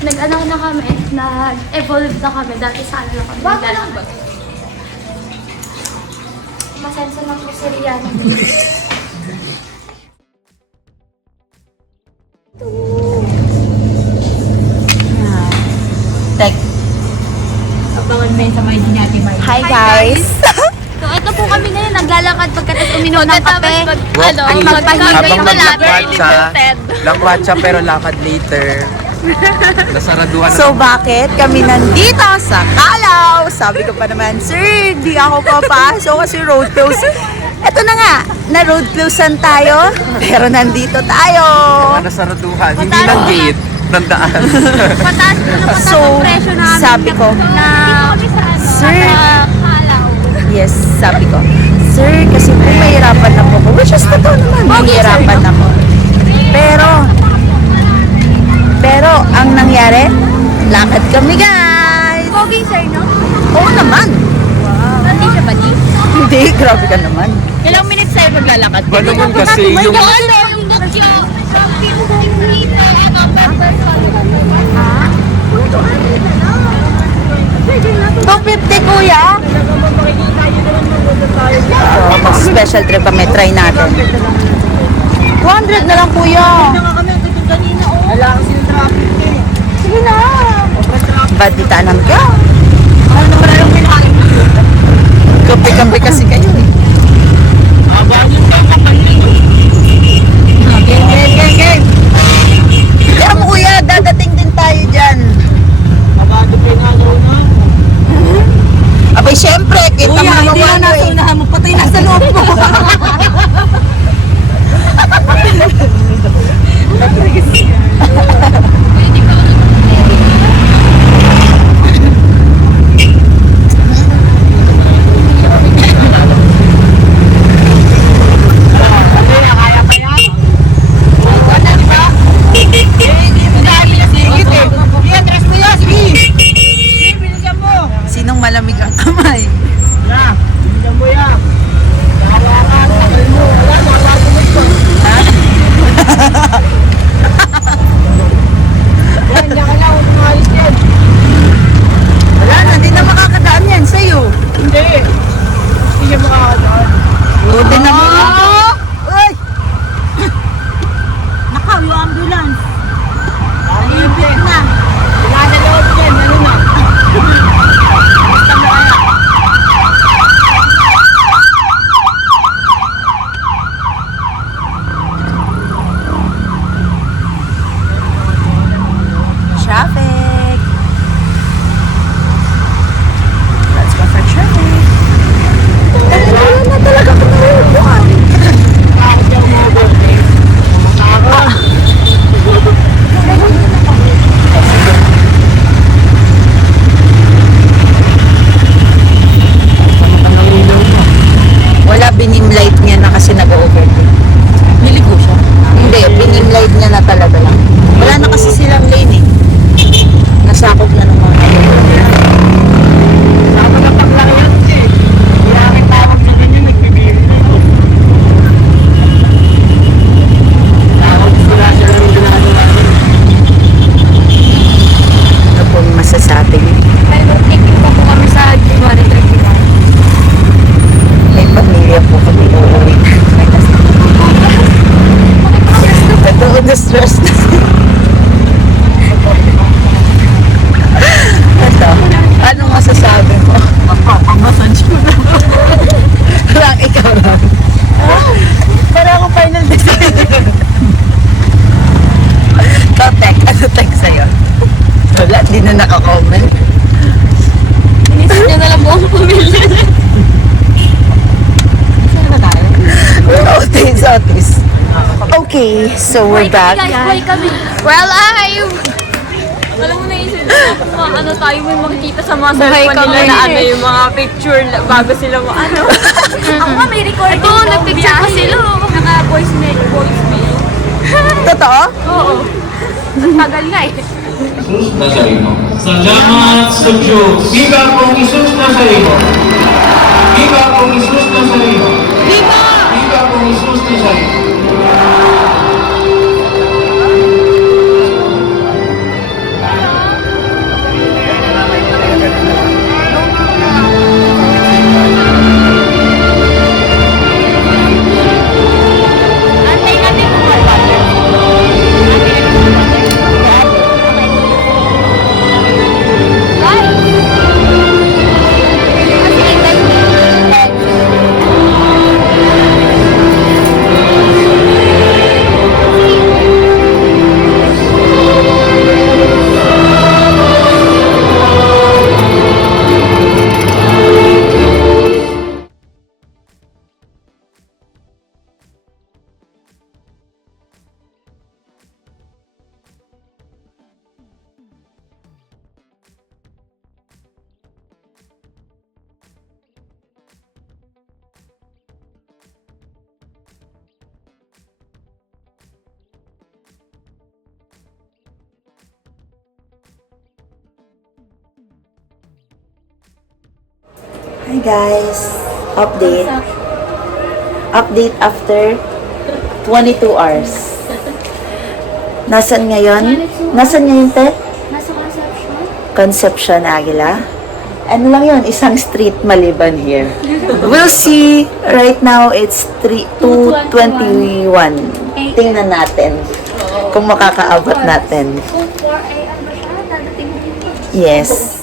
Nag-ano na kami, nag-evolve na kami. Dati sa ano lang kami. Bakit lang ba? Masenso na po si Rihanna. Tek. Abangan mo yun sa mga hindi natin may. Hi guys! So, ito po kami ngayon, naglalakad pagkatapos uminom ng kape. Walking, magpahinga habang malapit. lakwatsa pero lakad later. Nasaraduhan na. So bakit kami nandito sa Kalaw? Sabi ko pa naman, sir, di ako papasok kasi road close. Eto na nga, na road closean tayo, pero nandito tayo. Nasaraduhan, hindi ng gate, ng daan. Pataas ko na So, ang presyo namin. sabi ko, na Sir. Kalaw. yes, sabi ko, sir, kasi po mahirapan na po ko. Which is totoo naman, mahirapan ako. Pero, ang nangyari, lakad kami guys. Pogi, sir, no? Oo naman. Hindi siya ba di? Hindi, grabe ka naman. Ilang minutes tayo maglalakad? Balungon kasi yung... Yung bukyo. Ano, pepper. 250 kuya. So, mag-special trip kami, try natin. 200 na lang kuya. Wala kasi yung traffic eh. Sige na. Ba't di tanam ka? Ano naman na yung pinakain mo? Kampi-kampi kasi kayo eh. Abangan ka kapalin. Gang. Kaya mo kuya, dadating din tayo dyan. Abangan ka nga na. Abay, syempre, kita mo Kuya, naman hindi na ano nasa eh. unahan mo. Patay na sa loob mo. Sinong malamig ang kamay? Ya, hindi mo ya. Hawakan, takal mo. Wala, nakakabot ko. Yan, yan ka lang. Umayos yan. Wala na, di na makakadaan yan sa'yo. Hindi. Hindi siya makakadaan. Buti na mo. Uy! Nakaw, yung ambulance. Ayun na. Wala na loob yan. Ano na? Basta mo kaya. Traffic. Let's go for traffic. Wala na talaga kung nauupuan. Bakit yung mobile? Makaka. Wala, binimlight niya na kasi nag-overtake. Niligo siya? Hindi, binimlight niya na talaga lang. Wala na kasi silang lane eh. Nasakop na ng mga Sama na paglaki yan eh. Kaya aking tawag na ganyan, nagbibigay na ito. Tawag sila yung ginagawa nila. ano pong masasabi niyo. May ticket pa po kami sa January 31. May pamilya po kami uuwi. Ito, na-stress na. Ito, anong masasabi mo? Pag-massage ko na. Lang, ikaw lang. Para akong final decision. Ikaw, Tek, ano Tek sa'yo? Wala, di na naka-comment. Inisip niya na lang buong pamilya. Saan na tayo? Otis. Okay, so we're back. Guys, buhay kami. We're alive! Alam mo, naisip ko kung ano tayo may makikita sa mga cellphone nila na ano yung mga picture bago sila mo ano. Ako nga may recording. Oo, nagpicture pa sila. Naka-voice mail. Totoo? Oo. Ang tagal nga eh. Jesus Nazareno. Salamat sa Diyos. Viva kong Jesus Nazareno. Viva kong Jesus Nazareno. Viva! Viva kong Jesus Nazareno. Hi guys. Update. Update after 22 hours. Nasaan ngayon? Nasaan ngayon, te? Nasa conception? Conception Aguila. Ano lang yun? Isang street maliban here. We'll see. Right now, it's 2:21. Tingnan natin kung makakaabot natin. Kung 4 a.m. ba siya, dadating dito. Yes.